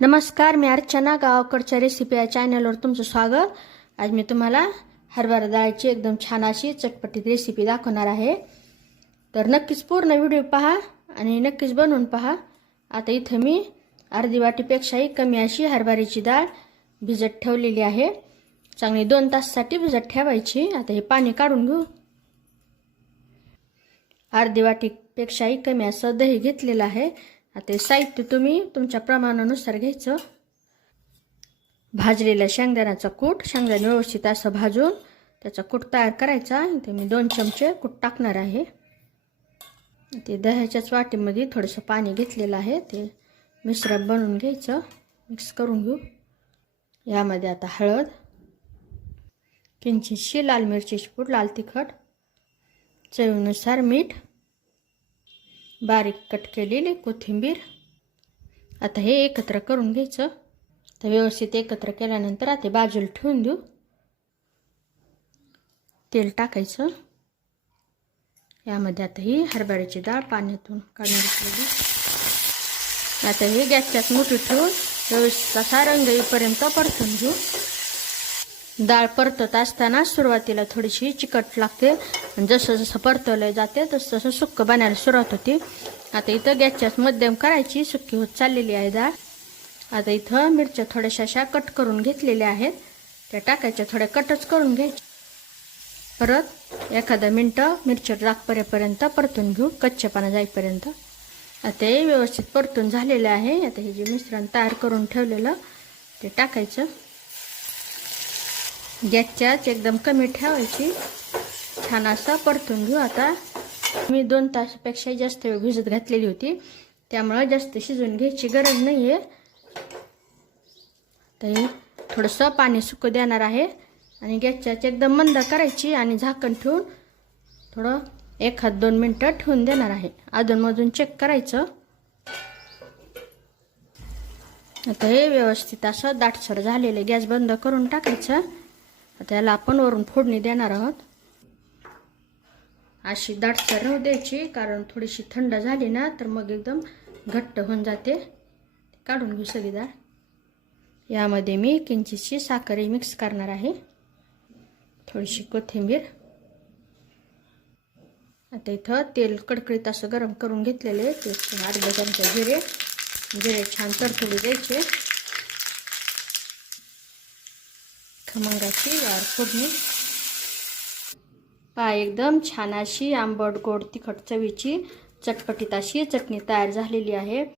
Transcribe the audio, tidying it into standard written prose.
नमस्कार, मी अर्चना गावाकडच्या रेसिपी या चॅनलवर तुमचं स्वागत। आज मी तुम्हाला हरभरा डाळीची एकदम छान अशी चटपटीत रेसिपी दाखवणार आहे। तर नक्कीच पूर्ण व्हिडिओ पहा आणि नक्कीच बनवून पहा। आता इथे मी अर्धी वाटीपेक्षाही कमी अशी हरभऱ्याची डाळ भिजत ठेवलेली आहे। चांगली 2 तासासाठी भिजत ठेवायची। आता हे पाणी काढून घेऊ। अर्धी वाटीपेक्षाही कमी असं दही घेतलेलं आहे। आता साहित्य तुम्ही तुमच्या प्रमाणानुसार घ्यायचं। भाजलेला शेंगदाण्याचा कूट, शेंगदाणे व्यवस्थित असं भाजून त्याचा कूट तयार करायचा। इथे मी 2 चमचे कूट टाकणार आहे। ते दह्याच्याच वाटीमध्ये थोडंसं पाणी घेतलेलं आहे, ते मिश्रण बनवून घ्यायचं, मिक्स करून घेऊ। यामध्ये आता हळद, किंचितशी लाल मिरचीची पूड, लाल तिखट, चवीनुसार मीठ, बारीक कट केलेली कोथिंबीर। आता हे एकत्र करून घ्यायचं। तर व्यवस्थित एकत्र केल्यानंतर आता बाजूला ठेवून देऊ। तेल टाकायचं। यामध्ये आता ही हरभऱ्याची डाळ पाण्यातून काढून घेतलेली। आता हे गॅसच्यात मोठी ठेवून व्यवस्थित असा रंग येईपर्यंत परतून घेऊ। डाळ परतत असताना सुरुवातीला थोडीशी चिकट लागते, जसं जसं परतवलं जाते तसं तसं सुक्क बनायला सुरुवात होते। आता इथं गॅसच्याच मध्यम करायची, सुक्की होत चाललेली आहे डाळ। आता इथं मिरच्या थोड्याशा अशा कट करून घेतलेल्या आहेत, त्या टाकायच्या, थोड्या कटच करून घ्यायच्या। परत एखादा मिनटं मिरच्या लागपर्यंत परतून घेऊ, कच्चेपणा जाईपर्यंत। आता हे व्यवस्थित परतून झालेले आहे। आता हे जे मिश्रण तयार करून ठेवलेलं ते टाकायचं। गॅसच्याच एकदम कमी ठेवायची, छान असं परतून घेऊ। आता मी 2 तासापेक्षा जास्त वेळ भिजत घातलेली होती, त्यामुळे जास्त शिजवून घ्यायची गरज नाही आहे। तर थोडंसं पाणी सुकू देणार आहे आणि गॅसच्याच एकदम मंद करायची आणि झाकण ठेवून थोडं 1-2 मिनटं ठेवून देणार आहे। अधूनमधून चेक करायचं। आता हे व्यवस्थित असं दाटसर झालेले गॅस बंद करून टाकायचं। आता याला आपण वरून फोडणी देणार आहोत। अशी दाटसर राहू द्यायची, कारण थोडीशी थंड झाली ना तर मग एकदम घट्ट होऊन जाते। काढून घेऊ सगळी डाळ। यामध्ये मी किंचितशी साखर मिक्स करणार आहे, थोडीशी कोथिंबीर। आता इथं तेल कडकडीत असं गरम करून घेतलेले, ते अर्धा चमचा जिरे छान तडतडू द्यायचे। खमंगाची वार फोडणी पहा, एकदम छान अशी आंबट गोड तिखट चवीची चटपटीत अशी चटणी तयार झालेली आहे।